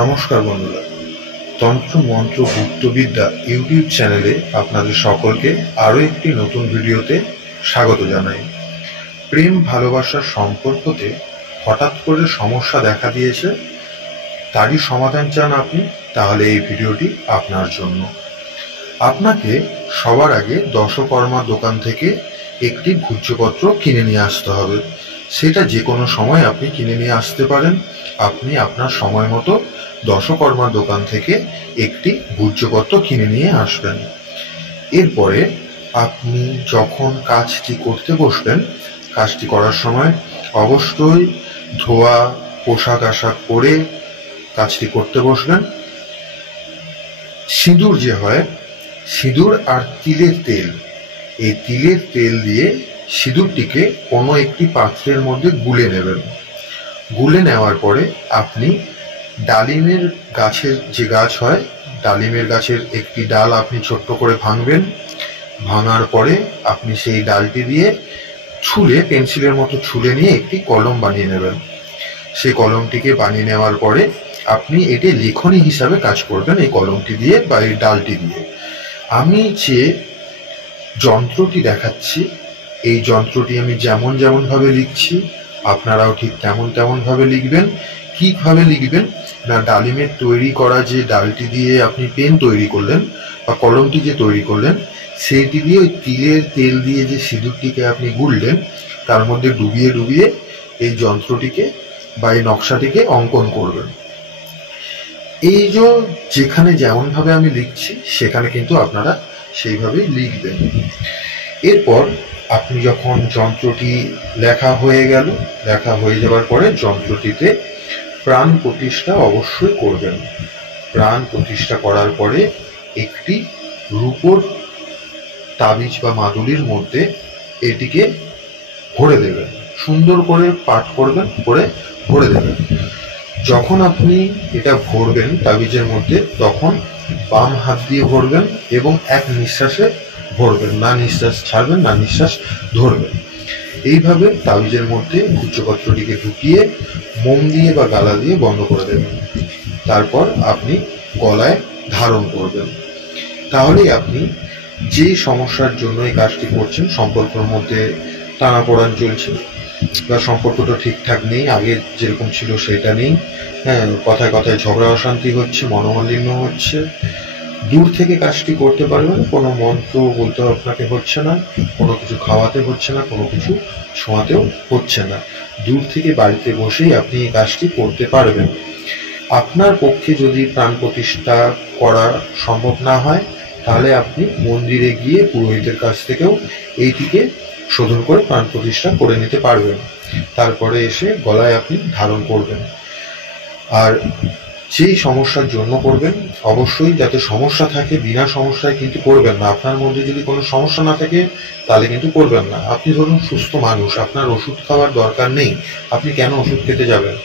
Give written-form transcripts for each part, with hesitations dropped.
নমস্কার বন্ধুরা, তন্ত্র মন্ত্র গুপ্তবিদ্যা ইউটিউব চ্যানেলে আপনাদের সকলকে আরও একটি নতুন ভিডিওতে স্বাগত জানাই। প্রেম ভালোবাসার সম্পর্কতে হঠাৎ করে সমস্যা দেখা দিয়েছে, তারই সমাধান চান আপনি, তাহলে এই ভিডিওটি আপনার জন্য। আপনাকে সবার আগে দশকর্মা দোকান থেকে একটি ভূর্জপত্র কিনে নিয়ে আসতে হবে। সেটা যে কোনো সময় আপনি কিনে নিয়ে আসতে পারেন। আপনি আপনার সময় মতো দশকর্মার দোকান থেকে একটি ভূর্জপত্র কিনে নিয়ে আসবেন। এরপরে আপনি যখন কাজটি করতে বসবেন, কাজটি করার সময় অবশ্যই ধোয়া পোশাক আশাক পরে কাজটি করতে বসবেন। সিঁদুর যে হয়, সিঁদুর আর তিলের তেল, এই তিলের তেল দিয়ে সিঁদুরটিকে কোনো একটি পাত্রের মধ্যে গুলে নেবেন। গুলে নেওয়ার পরে আপনি ডালিমের গাছের যে গাছ হয়, ডালিমের গাছের একটি ডাল আপনি ছোট্ট করে ভাঙবেন। ভাঙার পরে আপনি সেই ডালটি দিয়ে ছুলে, পেন্সিলের মতো ছুলে নিয়ে একটি কলম বানিয়ে নেবেন। সেই কলমটিকে বানিয়ে নেওয়ার পরে আপনি এটি লেখনী হিসাবে কাজ করবেন এই কলমটি দিয়ে বা এই ডালটি দিয়ে। আমি যে যন্ত্রটি দেখাচ্ছি, এই যন্ত্রটি আমি যেমনভাবে লিখছি, আপনারাও ঠিক তেমনভাবে লিখবেন। কিভাবে লিখবেন না, ডালিমের তৈরি করা যে ডালটি দিয়ে আপনি পেন তৈরি করলেন বা কলমটি যে তৈরি করলেন, সেইটি দিয়ে ওই তিলের তেল দিয়ে যে সিঁদুরটিকে আপনি গুললেন, তার মধ্যে ডুবিয়ে এই যন্ত্রটিকে বা এই নকশাটিকে অঙ্কন করবেন। এই যে যেখানে যেমনভাবে আমি লিখছি, সেখানে কিন্তু আপনারা সেইভাবেই লিখবেন। এরপর আপনি যখন যন্ত্রটি লেখা হয়ে যাওয়ার পরে যন্ত্রটিতে প্রাণ প্রতিষ্ঠা অবশ্যই করবেন। প্রাণ প্রতিষ্ঠা করার পরে একটি রূপোর তাবিজ বা মাদুলির মধ্যে এটিকে ভরে দেবেন। সুন্দর করে পাঠ করবেন, করে ভরে দেবেন। যখন আপনি এটা ভরবেন তাবিজের মধ্যে, তখন বাম হাত দিয়ে ভরবেন এবং এক নিঃশ্বাসে ভরবেন, না নিঃশ্বাস ছাড়বেন না নিঃশ্বাস ধরবেন। এইভাবে তাবিজের মধ্যে ভূর্জপত্রটিকে ঢুকিয়ে মোম দিয়ে বা গালা দিয়ে বন্ধ করে দেবেন। তারপর আপনি গলায় ধারণ করবেন। তাহলেই আপনি যেই সমস্যার জন্য এই কাজটি করছেন, সম্পর্কের মধ্যে টানাপোড়েন চলছে বা সম্পর্কটা ঠিকঠাক নেই, আগে যেরকম ছিল সেটা নেই, কথায় ঝগড়া অশান্তি হচ্ছে, মনোমালিন্য হচ্ছে, দূর থেকে কাজটি করতে পারবেন। কোনো মন্ত্র বলতে আপনাকে হচ্ছে না, কোনো কিছু খাওয়াতে হচ্ছে না, কোনো কিছু ছোঁয়াতেও হচ্ছে না। দূর থেকে বাড়িতে বসেই আপনি এই কাজটি করতে পারবেন। আপনার পক্ষে যদি প্রাণ প্রতিষ্ঠা করা সম্ভব না হয়, তাহলে আপনি মন্দিরে গিয়ে পুরোহিতের কাছ থেকেও এইটিকে শোধন করে প্রাণ প্রতিষ্ঠা করে নিতে পারবেন। তারপরে এসে গলায় আপনি ধারণ করবেন। আর যেই সমস্যার জন্য করবেন, অবশ্যই যাতে সমস্যা থাকে, বিনা সমস্যায় কিন্তু করবেন না। আপনার মধ্যে যদি কোনো সমস্যা না থাকে, তাহলে কিন্তু করবেন না। আপনি ধরুন সুস্থ মানুষ, আপনার ওষুধ খাওয়ার দরকার নেই, আপনি কেন ওষুধ খেতে যাবেন?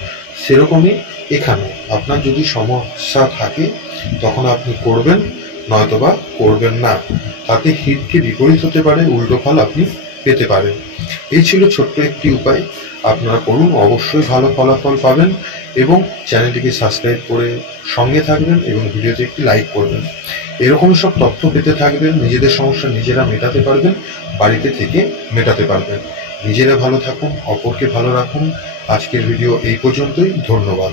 সেরকমই এখানে আপনার যদি সমস্যা থাকে, তখন আপনি করবেন, নয়তোবা করবেন না। তাতে হিতকে বিপরীত হতে পারে, উল্টো ফল আপনি পেতে পারেন। এই ছিল ছোট্ট একটি উপায়, আপনারা করুন, অবশ্যই ভালো ফলাফল পাবেন। এবং চ্যানেলটিকে সাবস্ক্রাইব করে সঙ্গে থাকবেন এবং ভিডিওতে একটি লাইক করবেন। এরকম সব তথ্য পেতে থাকবেন। নিজেদের সমস্যা নিজেরা মেটাতে পারবেন, বাড়িতে থেকে মেটাতে পারবেন। নিজেরা ভালো থাকুন, অপরকে ভালো রাখুন। আজকের ভিডিও এই পর্যন্তই। ধন্যবাদ।